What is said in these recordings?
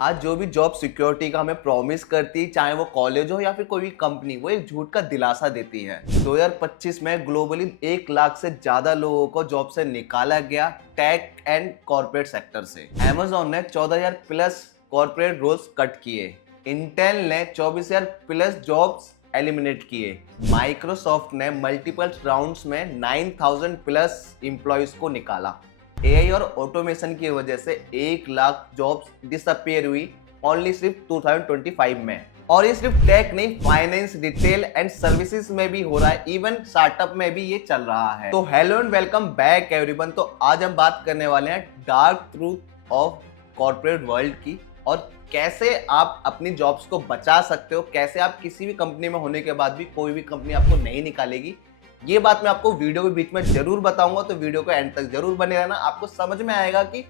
आज जो भी जॉब सिक्योरिटी का हमें प्रॉमिस करती है, चाहे वो कॉलेज हो या फिर कोई भी कंपनी, वो एक झूठ का दिलासा देती है। 2025 में ग्लोबली 1 लाख से ज्यादा लोगों को जॉब से निकाला गया टेक एंड कॉर्पोरेट सेक्टर से। Amazon ने 14,000 प्लस कॉर्पोरेट रोल्स कट किए। इंटेल ने 24,000 प्लस जॉब्स एलिमिनेट किए। माइक्रोसॉफ्ट ने मल्टीपल राउंड्स में 9,000 प्लस एम्प्लॉयज को निकाला। एआई और ऑटोमेशन की वजह से 1 लाख जॉब्स डिसअपियर हुई ओनली सिर्फ 2025 में। और ये सिर्फ टेक नहीं, फाइनेंस, रिटेल एंड सर्विसेज में भी हो रहा है, इवन स्टार्टअप में भी ये चल रहा है। तो hello and welcome back everyone. तो आज हम बात करने वाले हैं dark truth of corporate world की, और कैसे आप अपनी जॉब्स को बचा सकते हो, कैसे आप किसी भी कंपनी में होने के बाद भी कोई भी कंपनी आपको नहीं निकालेगी। ये बात मैं आपको वीडियो के बीच में जरूर बताऊंगा, तो वीडियो को एंड तक जरूर बने रहना। आपको समझ में आएगा कि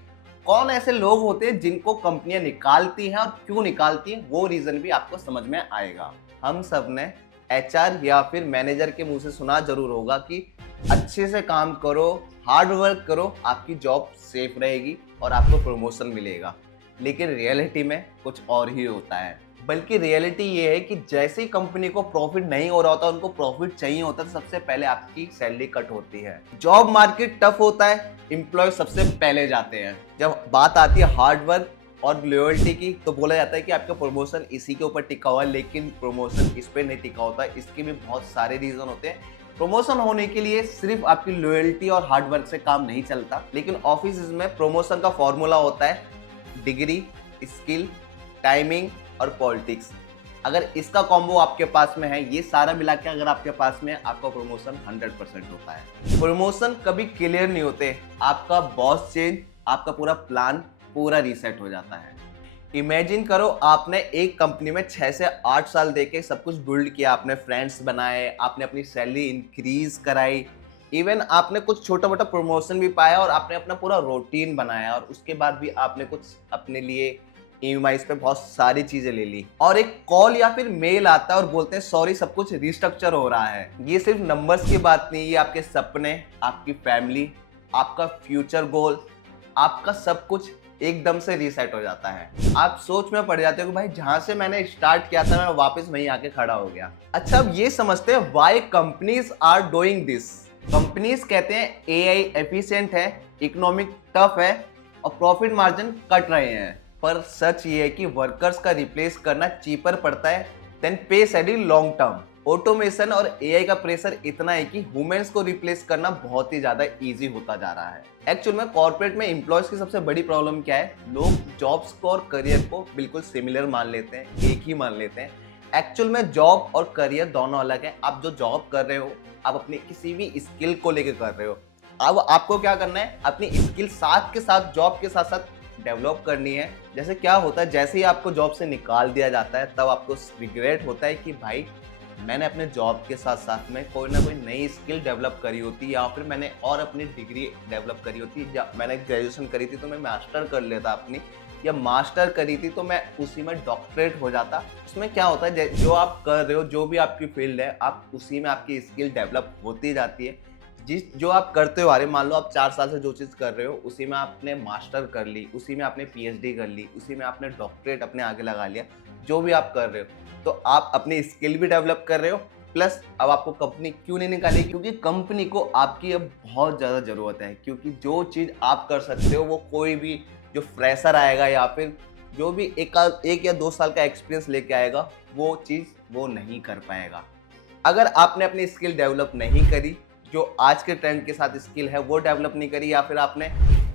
कौन ऐसे लोग होते हैं जिनको कंपनियां निकालती हैं और क्यों निकालती हैं, वो रीजन भी आपको समझ में आएगा। हम सब ने एचआर या फिर मैनेजर के मुंह से सुना जरूर होगा कि अच्छे से काम करो, हार्ड वर्क करो, आपकी जॉब सेफ रहेगी और आपको प्रमोशन मिलेगा। लेकिन रियलिटी में कुछ और ही होता है। बल्कि रियलिटी ये है कि जैसे ही कंपनी को प्रॉफिट नहीं हो रहा होता, उनको प्रॉफिट चाहिए होता है, तो सबसे पहले आपकी सैलरी कट होती है। जॉब मार्केट टफ होता है, एम्प्लॉय सबसे पहले जाते हैं। जब बात आती है हार्ड वर्क और लॉयल्टी की, तो बोला जाता है कि आपका प्रमोशन इसी के ऊपर टिका हुआ है, लेकिन प्रमोशन इस पे नहीं टिका होता है। इसके भी बहुत सारे रीजन होते हैं। प्रमोशन होने के लिए सिर्फ आपकी लॉयल्टी और हार्ड वर्क से काम नहीं चलता, लेकिन ऑफिस में प्रमोशन का फॉर्मूला होता है डिग्री, स्किल, टाइमिंग और पॉलिटिक्स। अगर इसका कॉम्बो आपके पास में है, ये सारा मिला के अगर आपके पास में है, आपका प्रमोशन 100% होता है। प्रमोशन कभी क्लियर नहीं होते। आपका बॉस चेंज, आपका पूरा प्लान पूरा रीसेट हो जाता है। इमेजिन करो, आपने एक कंपनी में 6 से 8 साल देके सब कुछ बिल्ड किया, आपने फ्रेंड्स बनाए, आपने अपनी सैलरी इंक्रीज कराई, इवन आपने कुछ छोटा मोटा प्रमोशन भी पाया और आपने अपना पूरा रूटीन बनाया, और उसके बाद भी आपने कुछ अपने लिए ईएमआईज पे बहुत सारी चीजें ले ली, और एक कॉल या फिर मेल आता है और बोलते हैं सॉरी, सब कुछ रिस्ट्रक्चर हो रहा है। ये सिर्फ नंबर्स की बात नहीं, ये आपके सपने, आपकी फैमिली, आपका फ्यूचर गोल, आपका सब कुछ एकदम से रीसेट हो जाता है। आप सोच में पड़ जाते हो कि भाई जहां से मैंने स्टार्ट किया था, मैं वापस वहीं आके खड़ा हो गया। अच्छा, अब ये समझते हैं why companies are doing this. Companies कहते हैं एआई एफिशिएंट है, इकोनॉमिक टफ है और प्रॉफिट मार्जिन कट रहे हैं। पर सच ये है कि वर्कर्स का रिप्लेस करना चीपर पड़ता है देन पे सैलरी लॉन्ग टर्म। ऑटोमेशन और एआई का प्रेशर इतना है कि ह्यूमंस को रिप्लेस करना बहुत ही ज्यादा इजी होता जा रहा है। एक्चुअल में कॉर्पोरेट में एम्प्लॉयज की सबसे बड़ी प्रॉब्लम क्या है, लोग जॉब्स को और करियर को बिल्कुल सिमिलर मान लेते हैं, एक ही मान लेते हैं। एक्चुअल में जॉब और करियर दोनों अलग है। आप जो जॉब कर रहे हो, आप अपनी किसी भी स्किल को लेकर कर रहे हो। अब आपको क्या करना है, अपनी स्किल साथ के साथ जॉब के साथ साथ डेवलप करनी है। जैसे क्या होता है, जैसे ही आपको जॉब से निकाल दिया जाता है, तब आपको रिग्रेट होता है कि भाई मैंने अपने जॉब के साथ साथ में कोई ना कोई नई स्किल डेवलप करी होती, या फिर मैंने और अपनी डिग्री डेवलप करी होती, या मैंने ग्रेजुएशन करी थी तो मैं मास्टर कर लेता अपनी, या मास्टर करी थी तो मैं उसी में डॉक्टरेट हो जाता। उसमें क्या होता है, जो आप कर रहे हो, जो भी आपकी फील्ड है, आप उसी में आपकी स्किल डेवलप होती जाती है। जो आप करते हो, अरे मान लो आप 4 साल से जो चीज़ कर रहे हो, उसी में आपने मास्टर कर ली, उसी में आपने पीएचडी कर ली, उसी में आपने डॉक्टरेट अपने आगे लगा लिया, जो भी आप कर रहे हो, तो आप अपनी स्किल भी डेवलप कर रहे हो। प्लस अब आपको कंपनी क्यों नहीं निकालेगी, क्योंकि कंपनी को आपकी अब बहुत ज़्यादा ज़रूरत है। क्योंकि जो चीज़ आप कर सकते हो, वो कोई भी जो फ्रेशर आएगा या फिर जो भी एक या 2 साल का एक्सपीरियंस लेके आएगा, वो चीज़ वो नहीं कर पाएगा। अगर आपने अपनी स्किल डेवलप नहीं करी, जो आज के ट्रेंड के साथ स्किल है वो डेवलप नहीं करी, या फिर आपने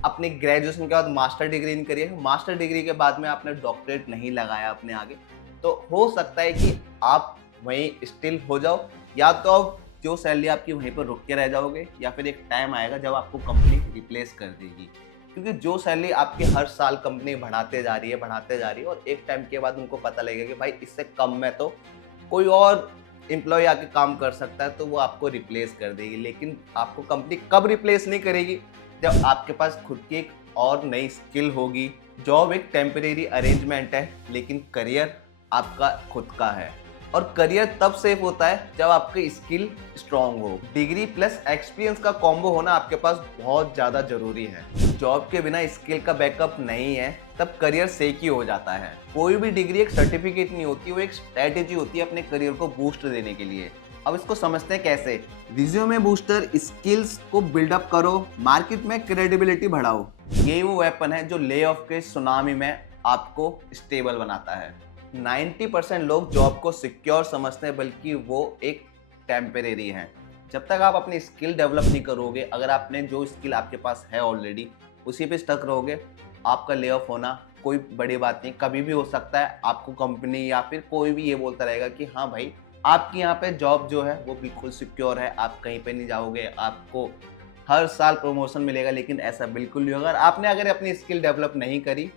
अपनी ग्रेजुएशन के बाद मास्टर डिग्री नहीं करी है, मास्टर डिग्री के बाद में आपने डॉक्टरेट नहीं लगाया अपने आगे, तो हो सकता है कि आप वहीं स्टिल हो जाओ, या तो अब जो सैलरी आपकी वहीं पर रुक के रह जाओगे, या फिर एक टाइम आएगा जब आपको कंपनी रिप्लेस कर देगी। क्योंकि जो सैलरी आपकी हर साल कंपनी बढ़ाते जा रही है, और एक टाइम के बाद उनको पता लगेगा कि भाई इससे कम में तो कोई और एम्प्लॉय आके काम कर सकता है, तो वो आपको रिप्लेस कर देगी। लेकिन आपको कंपनी कब रिप्लेस नहीं करेगी, जब आपके पास खुद की एक और नई स्किल होगी। जॉब एक टेम्परेरी अरेंजमेंट है, लेकिन करियर आपका खुद का है। और करियर तब सेफ होता है जब आपकी स्किल स्ट्रांग हो। डिग्री प्लस एक्सपीरियंस का कॉम्बो होना आपके पास बहुत ज़्यादा जरूरी है। जॉब के बिना स्किल का बैकअप नहीं है तब करियर सेक ही हो जाता है। कोई भी डिग्री एक सर्टिफिकेट नहीं होती, वो एक स्ट्रेटेजी होती है अपने करियर को बूस्ट देने के लिए। अब इसको समझते हैं कैसे। रिज्यूमे बूस्टर, स्किल्स को बिल्डअप करो, मार्केट में क्रेडिबिलिटी बढ़ाओ। यही वो वेपन है जो ले ऑफ के सुनामी में आपको स्टेबल बनाता है। 90% लोग जॉब को सिक्योर समझते हैं, बल्कि वो एक टेम्परेरी है। जब तक आप अपनी स्किल डेवलप नहीं करोगे, अगर आपने जो स्किल आपके पास है ऑलरेडी उसी पे स्टक रहोगे, आपका ले ऑफ होना कोई बड़ी बात नहीं, कभी भी हो सकता है। आपको कंपनी या फिर कोई भी ये बोलता रहेगा कि हाँ भाई आपकी यहाँ पे जॉब जो है वो बिल्कुल सिक्योर है, आप कहीं पे नहीं जाओगे, आपको हर साल प्रमोशन मिलेगा, लेकिन ऐसा बिल्कुल नहीं होगा। अगर अपनी स्किल डेवलप नहीं करी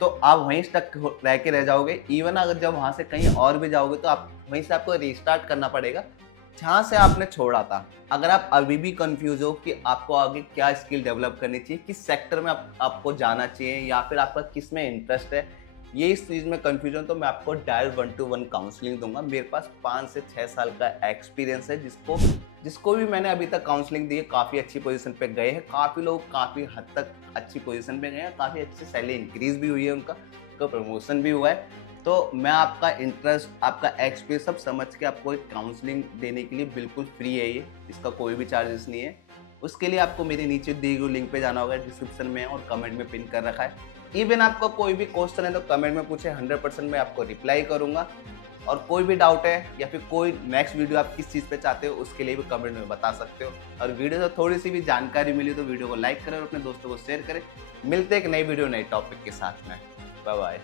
तो आप वहीं स्टक रह के रह जाओगे। इवन अगर जब वहाँ से कहीं और भी जाओगे तो आप वहीं से आपको रीस्टार्ट करना पड़ेगा जहाँ से आपने छोड़ा था। अगर आप अभी भी कंफ्यूज हो कि आपको आगे क्या स्किल डेवलप करनी चाहिए, किस सेक्टर में आपको जाना चाहिए या फिर आपका किस में इंटरेस्ट है, ये इस चीज़ में कंफ्यूजन, तो मैं आपको डायरेक्ट 1-to-1 काउंसलिंग दूंगा। मेरे पास 5 से 6 साल का एक्सपीरियंस है, जिसको भी मैंने अभी तक काउंसलिंग दी है काफ़ी अच्छी पोजीशन पे गए हैं। काफ़ी लोग काफ़ी हद तक अच्छी पोजीशन पे गए हैं, काफ़ी अच्छी सैलरी इंक्रीज भी हुई है, उनका प्रमोशन भी हुआ है। तो मैं आपका इंटरेस्ट, आपका एक्सपीरियंस सब समझ के आपको एक काउंसलिंग देने के लिए बिल्कुल फ्री है ये, इसका कोई भी चार्जेस नहीं है। उसके लिए आपको मेरे नीचे दी गई लिंक पे जाना होगा, डिस्क्रिप्शन में और कमेंट में पिन कर रखा है। इवन आपको कोई भी क्वेश्चन है तो कमेंट में पूछे, 100% मैं आपको रिप्लाई करूंगा। और कोई भी डाउट है या फिर कोई नेक्स्ट वीडियो आप किस चीज़ पे चाहते हो, उसके लिए भी कमेंट में बता सकते हो। और वीडियो से थोड़ी सी भी जानकारी मिली तो वीडियो को लाइक करें और अपने दोस्तों को शेयर करें। मिलते हैं एक नई वीडियो नए टॉपिक के साथ में। Bye bye.